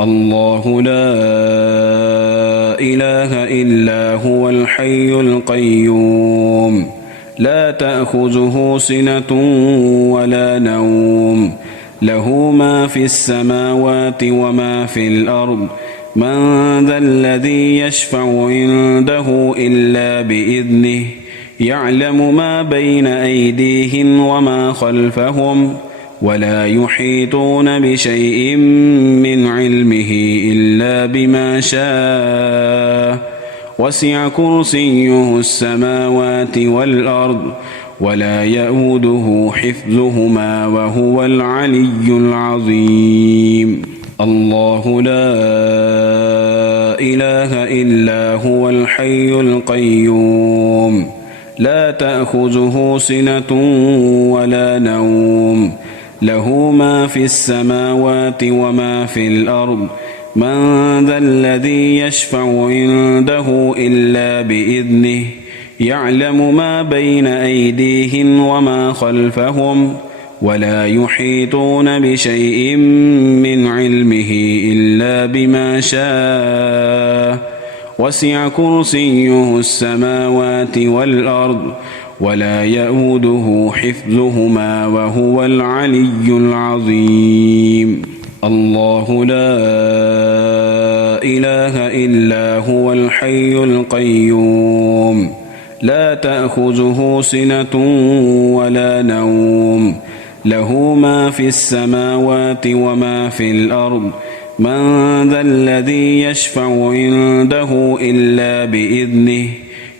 الله لا إله إلا هو الحي القيوم لا تأخذه سنة ولا نوم له ما في السماوات وما في الأرض من ذا الذي يشفع عنده إلا بإذنه يعلم ما بين أيديهم وما خلفهم ولا يحيطون بشيء من علمه إلا بما شاء وسع كرسيه السماوات والأرض ولا يؤوده حفظهما وهو العلي العظيم الله لا إله إلا هو الحي القيوم لا تأخذه سنة ولا نوم له ما في السماوات وما في الأرض من ذا الذي يشفع عنده إلا بإذنه يعلم ما بين أيديهم وما خلفهم ولا يحيطون بشيء من علمه إلا بما شاء وسع كرسيه السماوات والأرض ولا يؤوده حفظهما وهو العلي العظيم الله لا إله إلا هو الحي القيوم لا تأخذه سنة ولا نوم له ما في السماوات وما في الأرض من ذا الذي يشفع عنده إلا بإذنه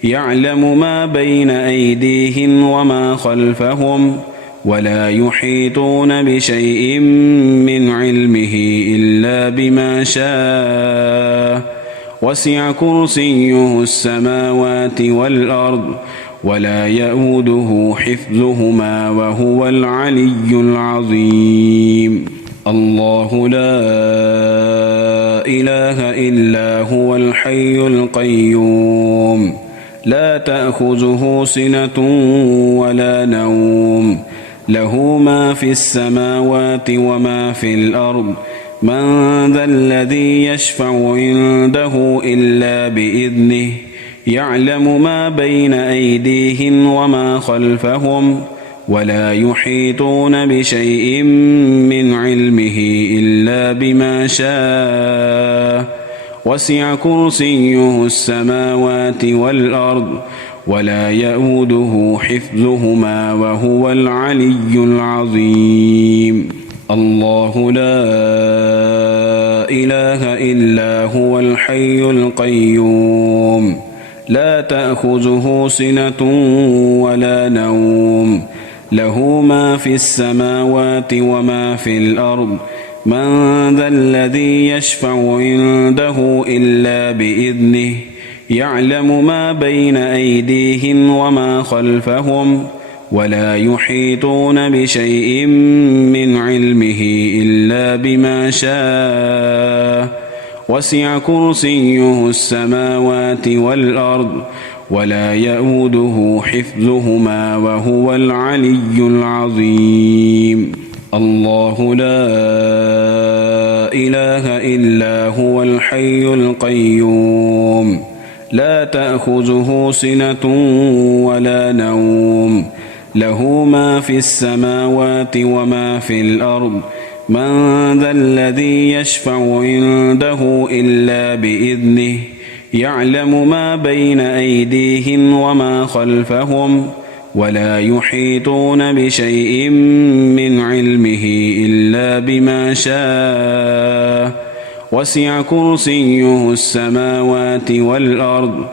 يعلم ما بين أيديهم وما خلفهم ولا يحيطون بشيء من علمه إلا بما شاء وسع كرسيه السماوات والأرض ولا يؤوده حفظهما وهو العلي العظيم الله لا إله إلا هو الحي القيوم لا تأخذه سنة ولا نوم له ما في السماوات وما في الأرض من ذا الذي يشفع عنده إلا بإذنه يعلم ما بين أيديهم وما خلفهم ولا يحيطون بشيء من علمه إلا بما شاء وسع كرسيه السماوات والأرض ولا يؤوده حفظهما وهو العلي العظيم الله لا إله إلا هو الحي القيوم لا تأخذه سنة ولا نوم له ما في السماوات وما في الأرض من ذا الذي يشفع عنده إلا بإذنه يعلم ما بين أيديهم وما خلفهم ولا يحيطون بشيء من علمه إلا بما شاء وسع كرسيه السماوات والأرض ولا يؤوده حفظهما وهو العلي العظيم الله لا إله إلا هو الحي القيوم لا تأخذه سنة ولا نوم له ما في السماوات وما في الأرض من ذا الذي يشفع عنده إلا بإذنه يعلم ما بين أيديهم وما خلفهم ولا يحيطون بشيء من علمه إلا بما شاء وسع كرسيه السماوات والأرض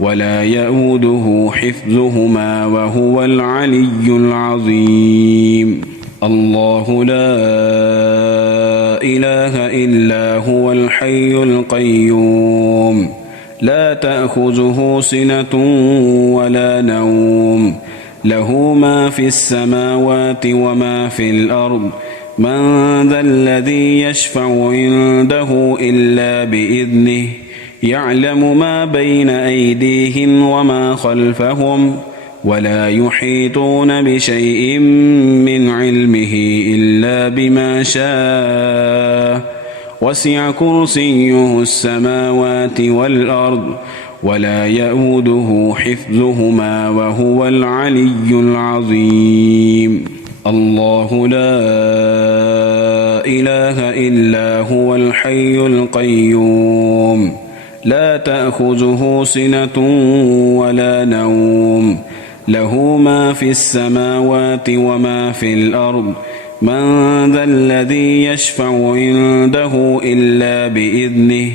ولا يؤوده حفظهما وهو العلي العظيم الله لا إله إلا هو الحي القيوم لا تأخذه سنة ولا نوم له ما في السماوات وما في الأرض من ذا الذي يشفع عنده إلا بإذنه يعلم ما بين أيديهم وما خلفهم ولا يحيطون بشيء من علمه إلا بما شاء وسع كرسيه السماوات والأرض ولا يئوده حفظهما وهو العلي العظيم. الله لا إله إلا هو الحي القيوم لا تأخذه سنة ولا نوم له ما في السماوات وما في الأرض من ذا الذي يشفع عنده إلا بإذنه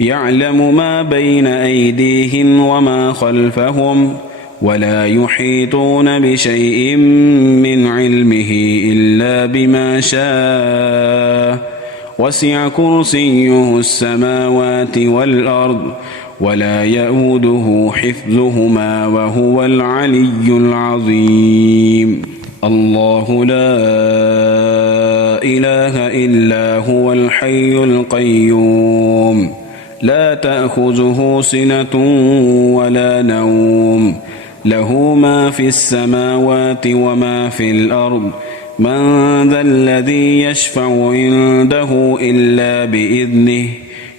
يعلم ما بين أيديهم وما خلفهم ولا يحيطون بشيء من علمه إلا بما شاء وسع كرسيه السماوات والأرض ولا يئوده حفظهما وهو العلي العظيم. الله لا إله إلا هو الحي القيوم لا تأخذه سنة ولا نوم له ما في السماوات وما في الأرض من ذا الذي يشفع عنده إلا بإذنه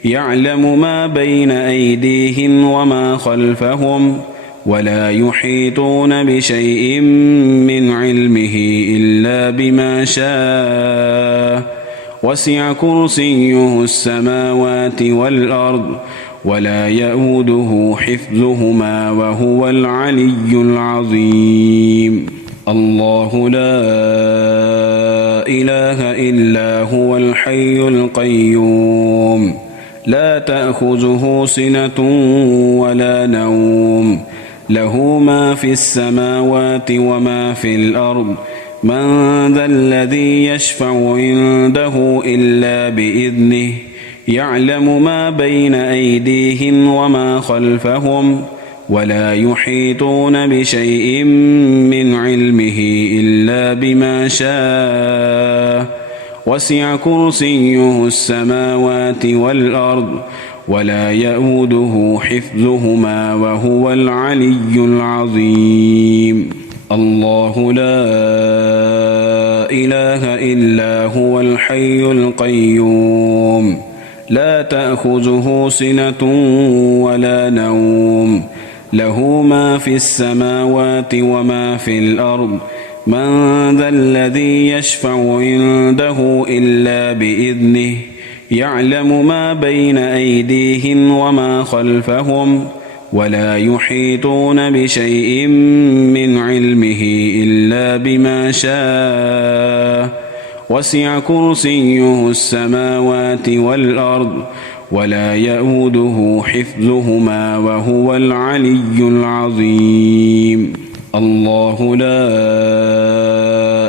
يعلم ما بين أيديهم وما خلفهم ولا يحيطون بشيء من علمه إلا بما شاء وسع كرسيه السماوات والأرض ولا يئوده حفظهما وهو العلي العظيم. الله لا إله إلا هو الحي القيوم لا تأخذه سنة ولا نوم له ما في السماوات وما في الأرض من ذا الذي يشفع عنده إلا بإذنه يعلم ما بين أيديهم وما خلفهم ولا يحيطون بشيء من علمه إلا بما شاء وسع كرسيه السماوات والأرض ولا يئوده حفظهما وهو العلي العظيم. الله لا إله إلا هو الحي القيوم لا تأخذه سنة ولا نوم له ما في السماوات وما في الأرض من ذا الذي يشفع عنده إلا بإذنه يعلم ما بين أيديهم وما خلفهم ولا يحيطون بشيء من علمه إلا بما شاء وسع كرسيه السماوات والأرض ولا يئوده حفظهما وهو العلي العظيم. الله لا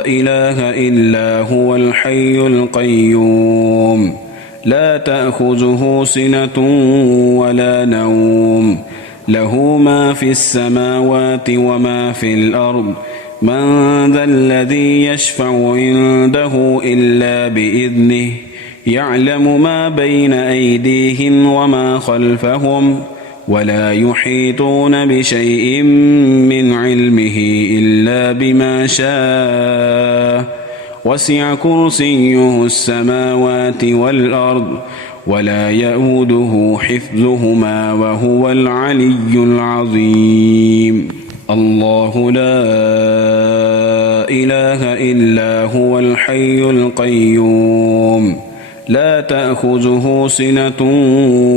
إله إلا هو الحي القيوم لا تأخذه سنة ولا نوم له ما في السماوات وما في الأرض من ذا الذي يشفع عنده إلا بإذنه يعلم ما بين أيديهم وما خلفهم ولا يحيطون بشيء من علمه إلا بما شاء وسع كرسيه السماوات والأرض ولا يئوده حفظهما وهو العلي العظيم. الله لا إله إلا هو الحي القيوم لا تأخذه سنة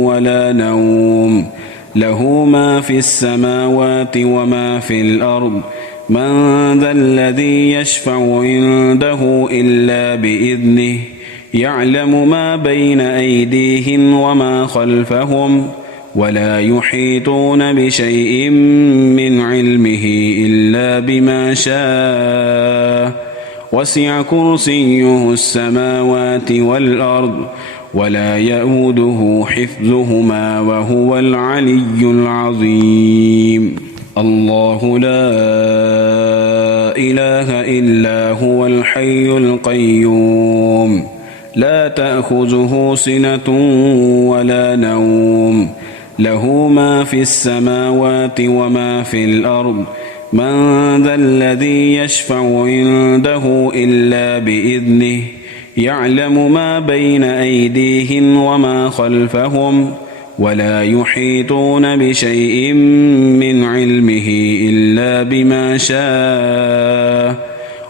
ولا نوم له ما في السماوات وما في الأرض من ذا الذي يشفع عنده إلا بإذنه يعلم ما بين أيديهم وما خلفهم ولا يحيطون بشيء من علمه إلا بما شاء وسع كرسيه السماوات والأرض ولا يئوده حفظهما وهو العلي العظيم. الله لا إله إلا هو الحي القيوم لا تأخذه سنة ولا نوم له ما في السماوات وما في الأرض من ذا الذي يشفع عنده إلا بإذنه يعلم ما بين أيديهم وما خلفهم ولا يحيطون بشيء من علمه إلا بما شاء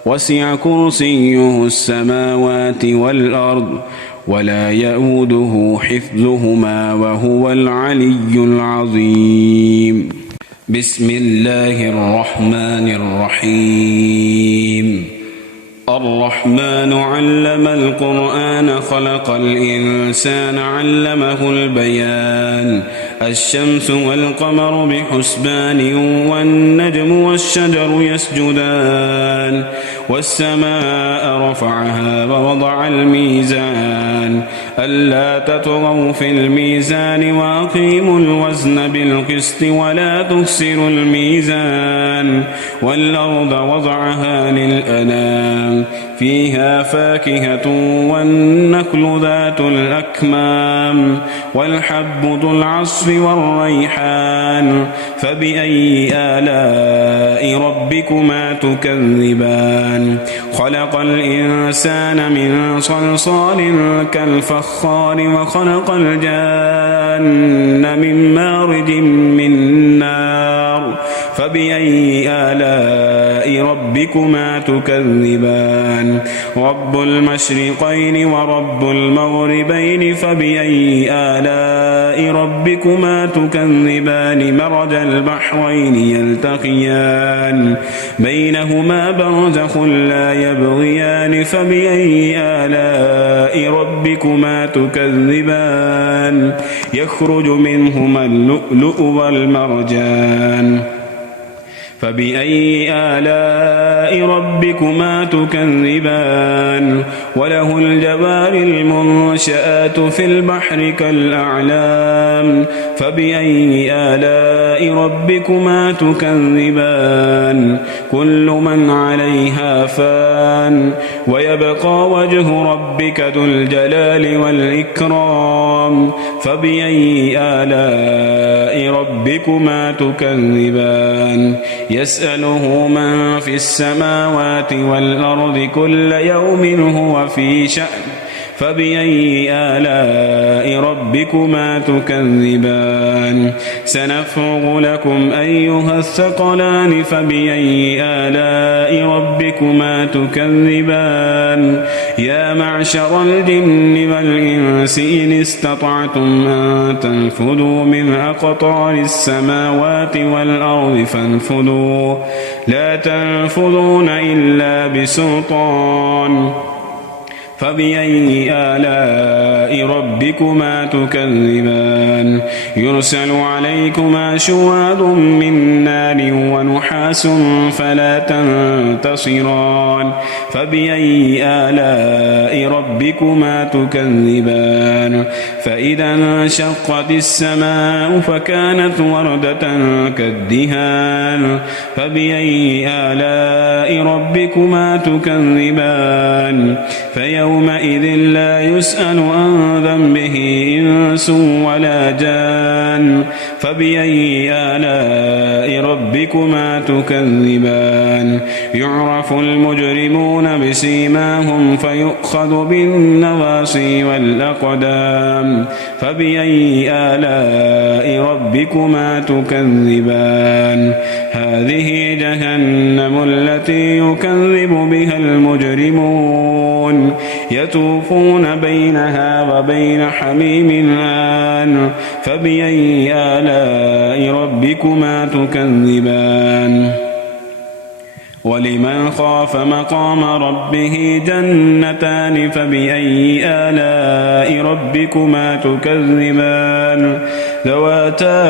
وسع كرسيه السماوات والأرض ولا يؤوده حفظهما وهو العلي العظيم. بسم الله الرحمن الرحيم. الرحمن علم القرآن خلق الإنسان علمه البيان. الشمس والقمر بحسبان والنجم والشجر يسجدان والسماء رفعها ووضع الميزان ألا تطغوا في الميزان وأقيموا الوزن بالقسط ولا تخسروا الميزان والأرض وضعها للأنام فيها فاكهة والنخل ذات الأكمام والحب ذو العصف والريحان فبأي آلاء ربكما تكذبان. خلق الإنسان من صلصال كالفخار وخلق الجان من مارج من نار فبأي آلاء ربكما تكذبان. رب المشرقين ورب المغربين فبأي آلاء ربكما تكذبان. مرج البحرين يلتقيان بينهما برزخ لا يبغيان فبأي آلاء ربكما تكذبان. يخرج منهما اللؤلؤ والمرجان فبأي آلاء ربكما تكذبان. وله الجوار المنشآت في البحر كالأعلام فبأي آلاء ربكما تكذبان. كل من عليها فان ويبقى وجه ربك ذو الجلال والإكرام فبأي آلاء ربكما تكذبان. يسأله من في السماوات والأرض كل يوم هو في شأن فبأي آلاء ربكما تكذبان. سنفرغ لكم أيها الثقلان فبأي آلاء ربكما تكذبان. يا معشر الجن والإنس إن استطعتم أن تنفذوا من أقطار السماوات والأرض فانفذوا لا تنفذون إلا بسلطان فبأي آلاء ربكما تكذبان. يرسل عليكما شواظ من نار ونحاس فلا تنتصران فبأي آلاء ربكما تكذبان. فإذا انشقت السماء فكانت وردة كالدهان فبأي آلاء ربكما تكذبان. فيومئذ لا يسأل عن ذنبه إنس ولا جان فبأي آلاء ربكما تكذبان. يعرف المجرمون بسيماهم فيؤخذ بالنواصي والأقدام فبأي آلاء ربكما تكذبان. هذه جهنم التي يكذب بها المجرمون يطوفون بينها وبين حميم آن فبأي آلاء ربكما تكذبان. ولمن خاف مقام ربه جنتان فبأي آلاء ربكما تكذبان. ذواتا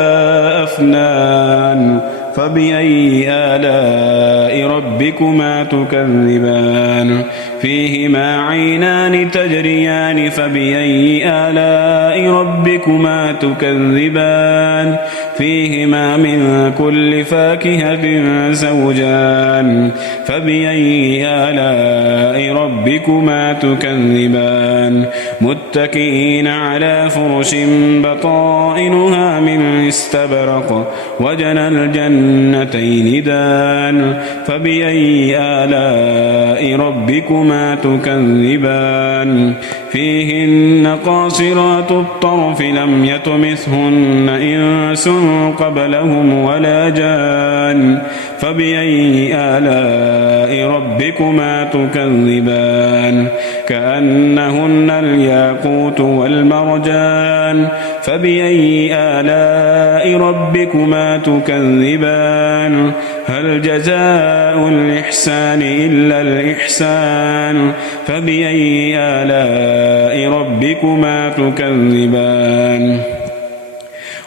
أفنان فبأي آلاء ربكما تكذبان. فيهما عينان تجريان فبأي آلاء ربكما تكذبان. فيهما من كل فاكهة زوجان فبأي آلاء ربكما تكذبان. متكئين على فرش بطائنها من استبرق وجنى الجنتين دان فبأي آلاء ربكما ربكما تكذبان فيهن قاصرات الطرف لم يطمثهن إنس قبلهم ولا جان فبأي آلاء ربكما تكذبان كأنهن الياقوت والمرجان فبأي آلاء ربكما تكذبان هل جزاء الإحسان إلا الإحسان فبأي آلاء ربكما تكذبان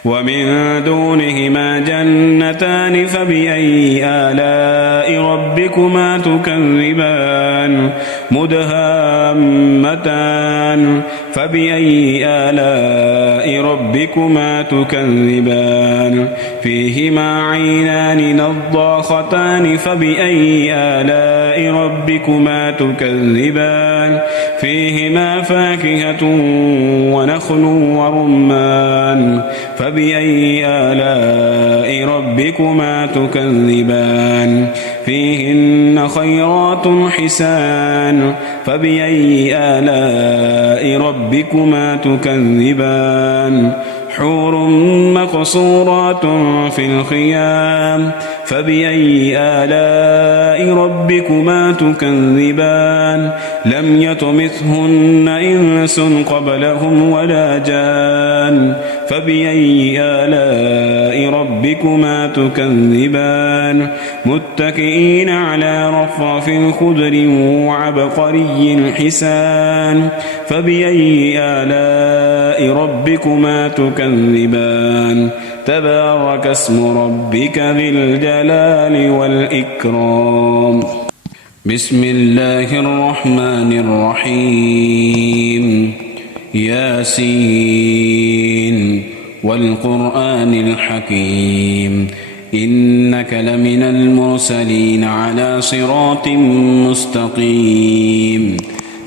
ومن دونهما جنتان فبأي آلاء ربكما تكذبان مدهامتان فبأي آلاء ربكما تكذبان فيهما عينان نضاختان فبأي آلاء ربكما تكذبان فيهما فاكهة ونخل ورمان فبأي آلاء ربكما تكذبان فيهن خيرات حسان فبأي آلاء ربكما تكذبان حور مقصورات في الخيام فبأي آلاء ربكما تكذبان لم يطمثهن إنس قبلهم ولا جان فبأي آلاء ربكما تكذبان متكئين على رفرف خضر وعبقري حسان فبأي آلاء ربكما تكذبان تبارك اسم ربك ذي الجلال والإكرام بسم الله الرحمن الرحيم ياسين والقرآن الحكيم إنك لمن المرسلين على صراط مستقيم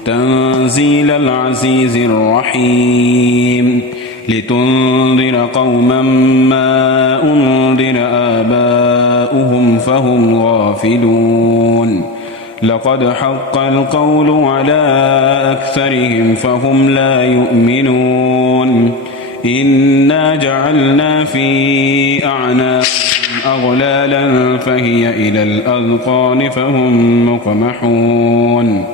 تنزيل العزيز الرحيم لتنذر قوما ما أنذر آباؤهم فهم غافلون لقد حق القول على أكثرهم فهم لا يؤمنون إنا جعلنا في أعناقهم أغلالا فهي إلى الأذقان فهم مقمحون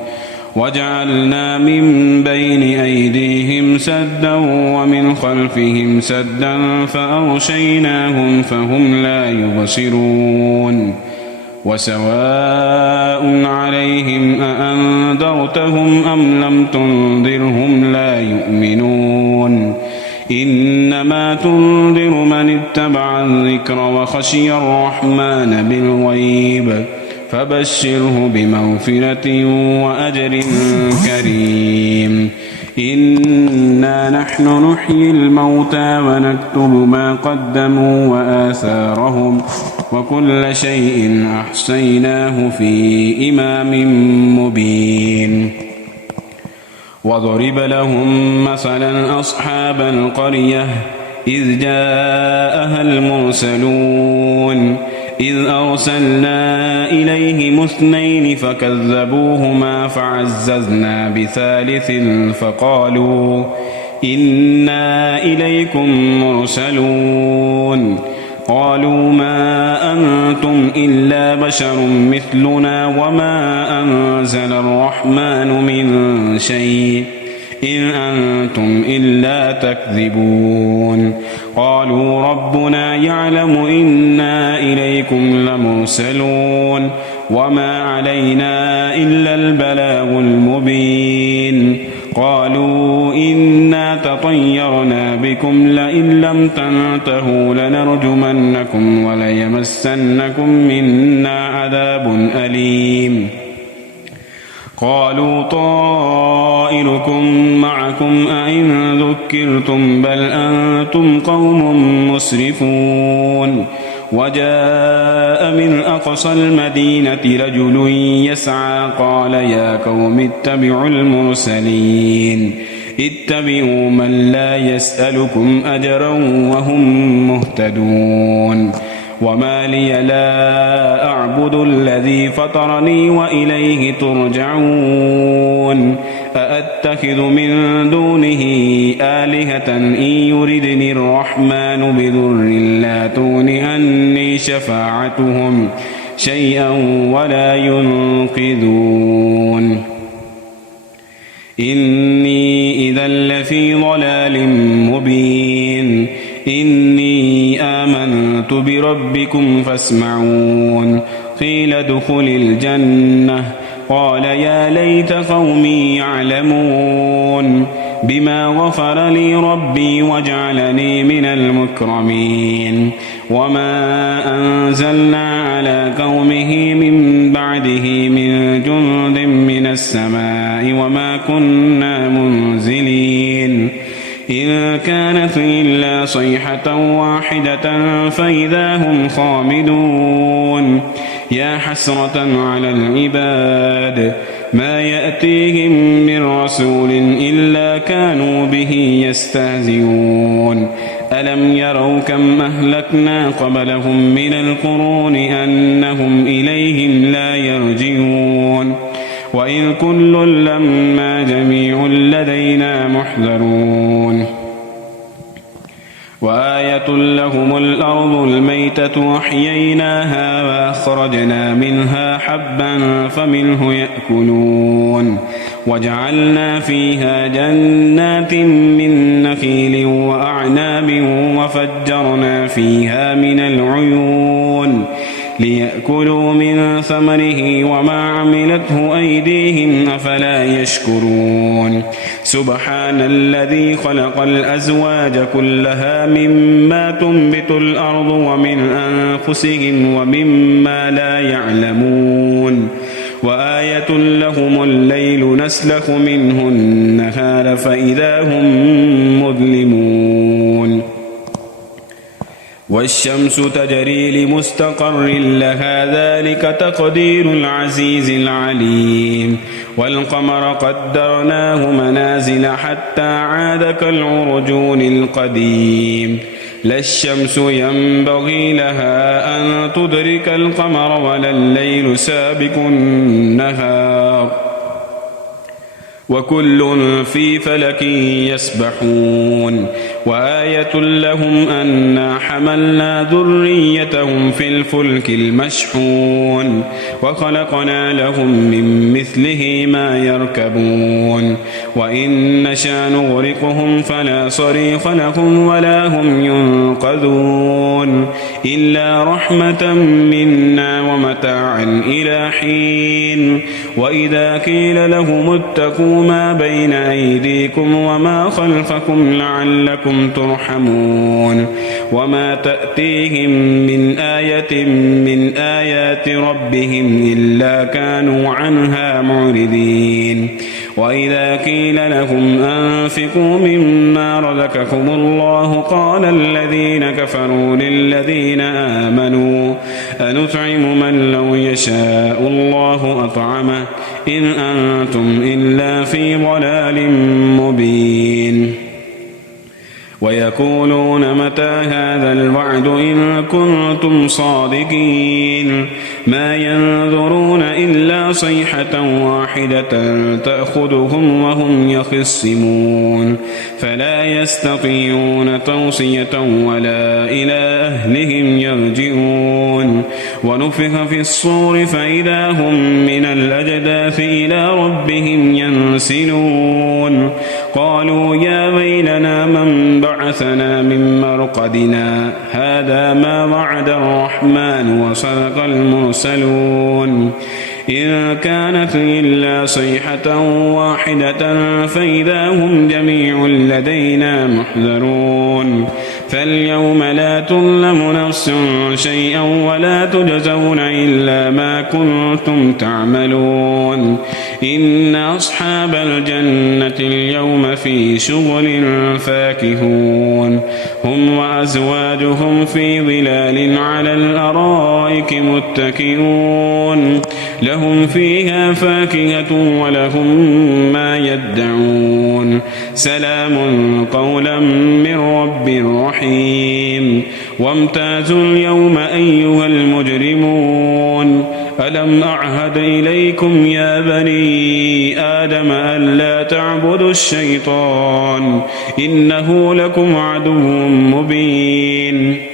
وجعلنا من بين أيديهم سدا ومن خلفهم سدا فأغشيناهم فهم لا يبصرون وسواء عليهم أأنذرتهم أم لم تنذرهم لا يؤمنون إنما تنذر من اتبع الذكر وخشي الرحمن بالغيب فبشره بمغفرة وأجر كريم إنا نحن نحيي الموتى ونكتب ما قدموا وآثارهم وكل شيء أحصيناه في إمام مبين وضرب لهم مثلا أصحاب القرية إذ جاءها المرسلون إذ أرسلنا إليهم 2 فكذبوهما فعززنا بثالث فقالوا إنا إليكم مرسلون قالوا ما أنتم إلا بشر مثلنا وما أنزل الرحمن من شيء إن أنتم إلا تكذبون قالوا ربنا يعلم إنا إليكم لمرسلون وما علينا إلا البلاغ المبين قالوا إنا تطيرنا بكم لئن لم تنتهوا لنرجمنكم وليمسنكم منا عذاب أليم قالوا طائركم معكم أئن ذكرتم بل أنتم قوم مسرفون وجاء من أقصى المدينة رجل يسعى قال يا قوم اتبعوا المرسلين اتبعوا من لا يسألكم أجرا وهم مهتدون وما لي لا أعبد الذي فطرني وإليه ترجعون أأتخذ من دونه آلهة إن يردني الرحمن بضر لا تغن عني شفاعتهم شيئا ولا ينقذون إني إذا لفي ضلال مبين إني آمنت بربكم فاسمعون قيل ادخل الجنة قال يا ليت قومي يعلمون بما غفر لي ربي وجعلني من المكرمين وما أنزلنا على قومه من بعده من جند من السماء وما كنا منزلين إن كانت إلا صيحة واحدة فإذا هم خامدون يا حسرة على العباد ما يأتيهم من رسول إلا كانوا به يستهزئون ألم يروا كم أهلكنا قبلهم من القرون أنهم إليهم لا يرجعون وإن كل لما جميع لدينا محضرون وآية لهم الأرض الميتة أحييناها وأخرجنا منها حبا فمنه يأكلون وجعلنا فيها جنات من نخيل وأعناب وفجرنا فيها من العيون ليأكلوا من ثمره وما عملته أيديهم أفلا يشكرون سبحان الذي خلق الأزواج كلها مما تنبت الأرض ومن أنفسهم ومما لا يعلمون وآية لهم الليل نسلخ منه النهار فإذا هم مظلمون والشمس تجري لمستقر لها ذلك تقدير العزيز العليم والقمر قدرناه منازل حتى عاد كالعرجون القديم لا الشمس ينبغي لها أن تدرك القمر ولا الليل سابق النهار وكل في فلك يسبحون وآية لهم أنا حملنا ذريتهم في الفلك المشحون وخلقنا لهم من مثله ما يركبون وإن نشأ نغرقهم فلا صريخ لهم ولا هم ينقذون إلا رحمة منا ومتاعا إلى حين وإذا قيل لهم اتقوا ما بين أيديكم وما خلفكم لعلكم ترحمون وما تأتيهم من آية من آيات ربهم إلا كانوا عنها معرضين وإذا قيل لهم أنفقوا مما رزقكم الله قال الذين كفروا للذين آمنوا أنطعم من لو يشاء الله أطعمه إن أنتم إلا في ضلال مبين ويقولون متى هذا الوعد إن كنتم صادقين ما ينظرون إلا صيحة واحدة تأخذهم وهم يخصمون فلا يستطيعون توصية ولا إلى أهلهم يرجعون ونفخ في الصور فإذا هم من الأجداث إلى ربهم ينسلون قالوا يا ويلنا من بعثنا من مرقدنا هذا ما وعد الرحمن وصدق المرسلون إن كانت إلا صيحة واحدة فإذا هم جميع لدينا محضرون فاليوم لا تظلم نفس شيئا ولا تجزون إلا ما كنتم تعملون إن أصحاب الجنة اليوم في شغل فاكهون هم وأزواجهم في ظلال على الأرائك متكئون لهم فيها فاكهة ولهم ما يدعون سلام قولا من رب رحيم وامتازوا اليوم أيها المجرمون ألم أعهد إليكم يا بني آدم ألا تعبدوا الشيطان إنه لكم عدو مبين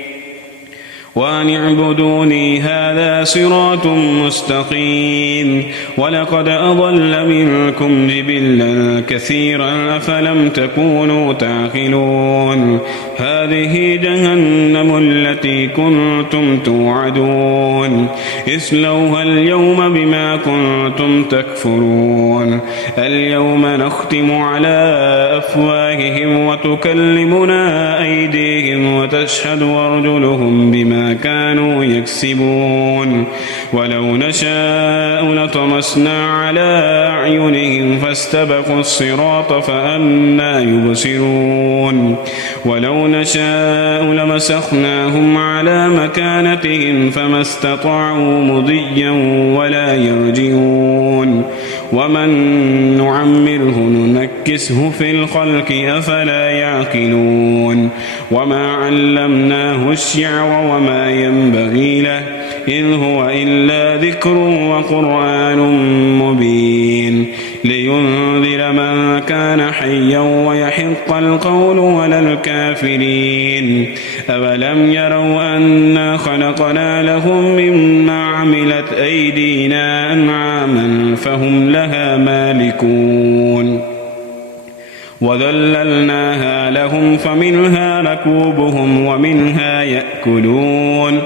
وأن اعبدوني هذا صراط مستقيم ولقد أضل منكم جبلا كثيرا أفلم تكونوا تعقلون هذه جهنم التي كنتم توعدون اصلوها اليوم بما كنتم تكفرون اليوم نختم على أفواههم وتكلمنا أيديهم وتشهد أرجلهم بما كانوا يكسبون ولو نشاء لطمسنا على أعينهم فاستبقوا الصراط فأنى يبصرون ولو نشاء لمسخناهم على مكانتهم فما استطاعوا مضيا ولا يرجعون ومن نعمره ننكسه في الخلق أفلا يعقلون وما علمناه الشعر وما ينبغي له إن هو إلا ذكر وقرآن مبين لينذر من كان حيا ويحق القول على الكافرين أولم يروا أنا خلقنا لهم مما عملت أيدينا أنعاما فهم لها مالكون وذللناها لهم فمنها ركوبهم ومنها يأكلون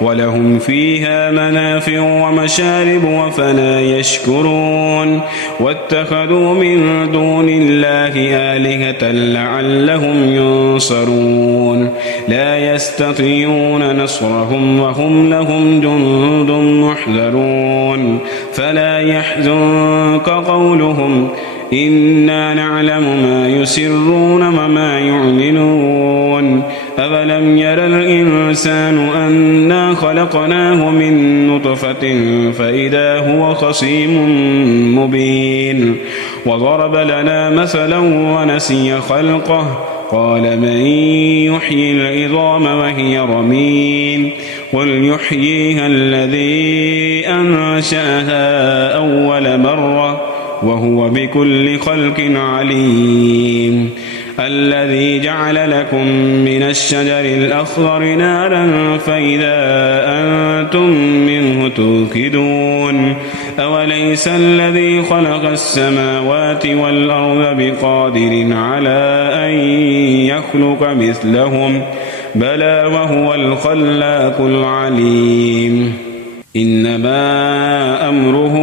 ولهم فيها منافع ومشارب وفلا يشكرون واتخذوا من دون الله آلهة لعلهم ينصرون لا يستطيعون نصرهم وهم لهم جند محضرون فلا يحزنك قولهم إنا نعلم ما يسرون وما يعلنون أفلم ير الإنسان أنا خلقناه من نطفة فإذا هو خصيم مبين وضرب لنا مثلا ونسي خلقه قال من يحيي العظام وهي رميم قل يحييها الذي أنشأها أول مرة وهو بكل خلق عليم الذي جعل لكم من الشجر الأخضر نارا فإذا أنتم منه توقدون أوليس الذي خلق السماوات والأرض بقادر على أن يخلق مثلهم بلى وهو الخلاق العليم إنما أمره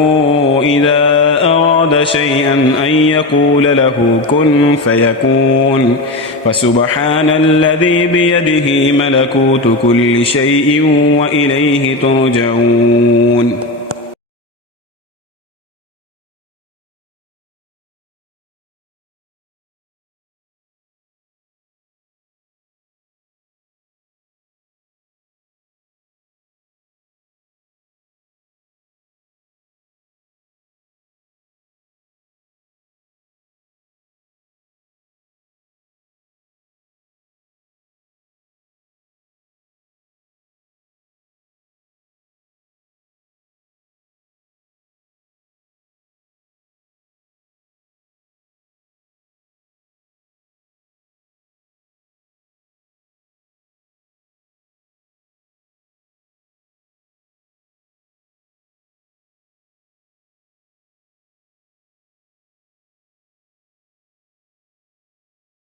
إذا أراد شيئا أن يقول له كن فيكون فسبحان الذي بيده ملكوت كل شيء وإليه ترجعون